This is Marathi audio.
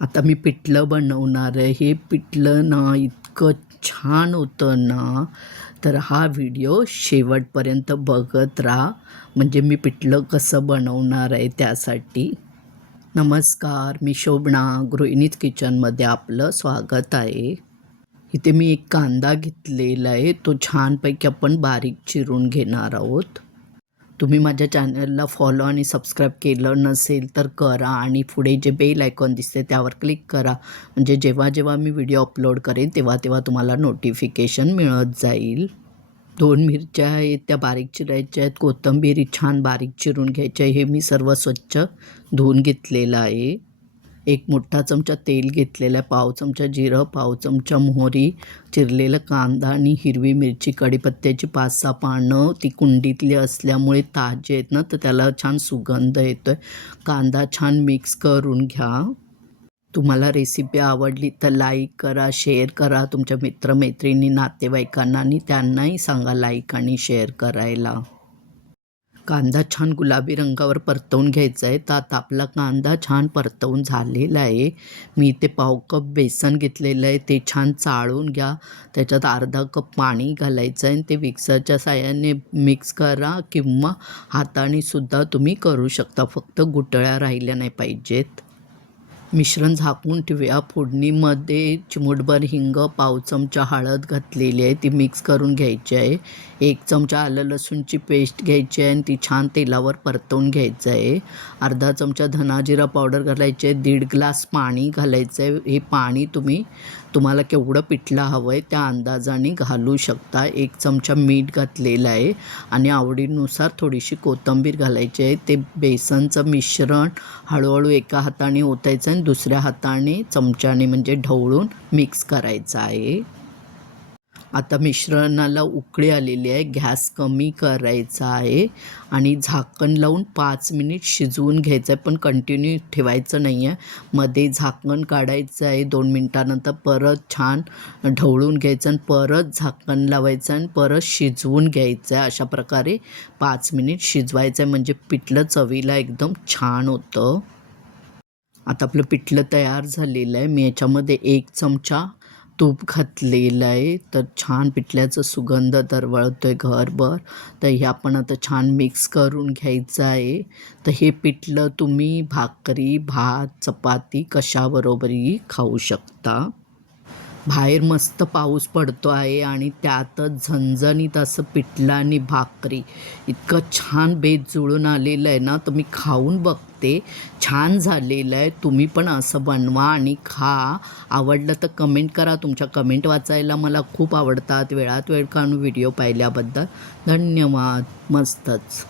आता मी पिठलं बनवणार आहे. हे पिठलं ना इतकं छान होतं ना, तर हा व्हिडिओ शेवटपर्यंत बघत राहा. म्हणजे मी पिठलं कसं बनवणार आहे त्यासाठी. नमस्कार, मी शोभना गृहिणीज किचनमध्ये आपलं स्वागत आहे. इथे मी एक कांदा घेतलेला आहे. तो छानपैकी आपण बारीक चिरून घेणार आहोत. तुम्ही माझ्या चॅनलला फॉलो आणि सबस्क्राईब केलं नसेल तर करा आणि पुढे जे बेल आयकॉन दिसते त्यावर क्लिक करा. म्हणजे जेव्हा जेव्हा मी व्हिडिओ अपलोड करेन तेव्हा तेव्हा तुम्हाला नोटिफिकेशन मिळत जाईल. 2 मिरच्या आहेत त्या बारीक चिरायच्या आहेत. कोथिंबीर छान बारीक चिरून घ्यायची आहे. हे मी सर्व स्वच्छ धुवून घेतलेलं आहे. एक मोठा चमचा तेल घेतलेला आहे. पाव चमचा जिरं, पाव चमचा मोहरी, चिरलेला कांदा आणि हिरवी मिरची, कढीपत्त्याची 5-6 पानं. ती कुंडीतली असल्यामुळे ताजे आहेत ना, तर त्याला छान सुगंध येतो आहे. कांदा छान मिक्स करून घ्या. तुम्हाला रेसिपी आवडली तर लाईक करा, शेअर करा तुमच्या मित्रमैत्रिणी, नातेवाईकांना आणि त्यांनाही सांगा लाईक आणि शेअर करायला. कांदा छान गुलाबी रंगावर परतवून घ्यायचा आहे. तर आता आपला कांदा छान परतवून झालेला आहे. मी इथे पाव कप बेसन घेतलेलं आहे. ते छान चाळून घ्या. त्याच्यात अर्धा कप पाणी घालायचं आहे आणि ते मिक्सरच्या साहाय्याने मिक्स करा किंवा हातानेसुद्धा तुम्ही करू शकता. फक्त गुठळ्या राहिल्या नाही पाहिजेत. मिश्रण झाकून ठेवूया. फोडणीमध्ये चिमूटभर हिंग, पाव चमचा हळद घातलेली आहे. ती मिक्स करून घ्यायची आहे. 1 चमचा आलं लसूणची पेस्ट घ्यायची आहे आणि ती छान तेलावर परतवून घ्यायचं आहे. अर्धा चमचा धना जिरा पावडर घालायची आहे. 1.5 ग्लास पाणी घालायचं आहे. हे पाणी तुम्हाला केवढं पिठलं हवं आहे त्या अंदाजाने घालू शकता. 1 चमचा मीठ घातलेलं आहे आणि आवडीनुसार थोडीशी कोथिंबीर घालायची आहे. ते बेसनचं मिश्रण हळूहळू एका हाताने ओतायचं आणि दुसऱ्या हाताने चमच्याने म्हणजे ढवळून मिक्स करायचं आहे. आता मिश्रणाला उकळी आलेली आहे. गॅस कमी करायचा आहे आणि झाकण लावून 5 मिनिट शिजवून घ्यायचं आहे. पण कंटिन्यू ठेवायचं नाही आहे. मध्ये झाकण काढायचं आहे. 2 मिनटानंतर परत छान ढवळून घ्यायचं आणि परत झाकण लावायचं आणि परत शिजवून घ्यायचं आहे. अशा प्रकारे 5 मिनिट शिजवायचं आहे म्हणजे पिठलं चवीला एकदम छान होतं. आता आपलं पिठलं तयार झालेलं आहे. मी याच्यामध्ये 1 चमचा तूप घातलेलं आहे. तर छान पिठल्याचा सुगंध दरवळतो आहे घरभर. तर हे आपण आता छान मिक्स करून घ्यायचं आहे. तर हे पिठलं तुम्ही भाकरी, भात, चपाती कशाबरोबरही खाऊ शकता. बाहेर मस्त पाऊस पडतो आहे आणि त्यातच झणझणीत असं पिठलं आणि भाकरी इतकं छान बेत जुळून आलेलं आहे ना, तर मी खाऊन बघते. छान झालेलं आहे. तुम्ही पण असं बनवा आणि खा. आवडलं तर कमेंट करा. तुमच्या कमेंट वाचायला मला खूप आवडतात. वेळात वेळ काढून व्हिडिओ पाहिल्याबद्दल धन्यवाद. मस्तच.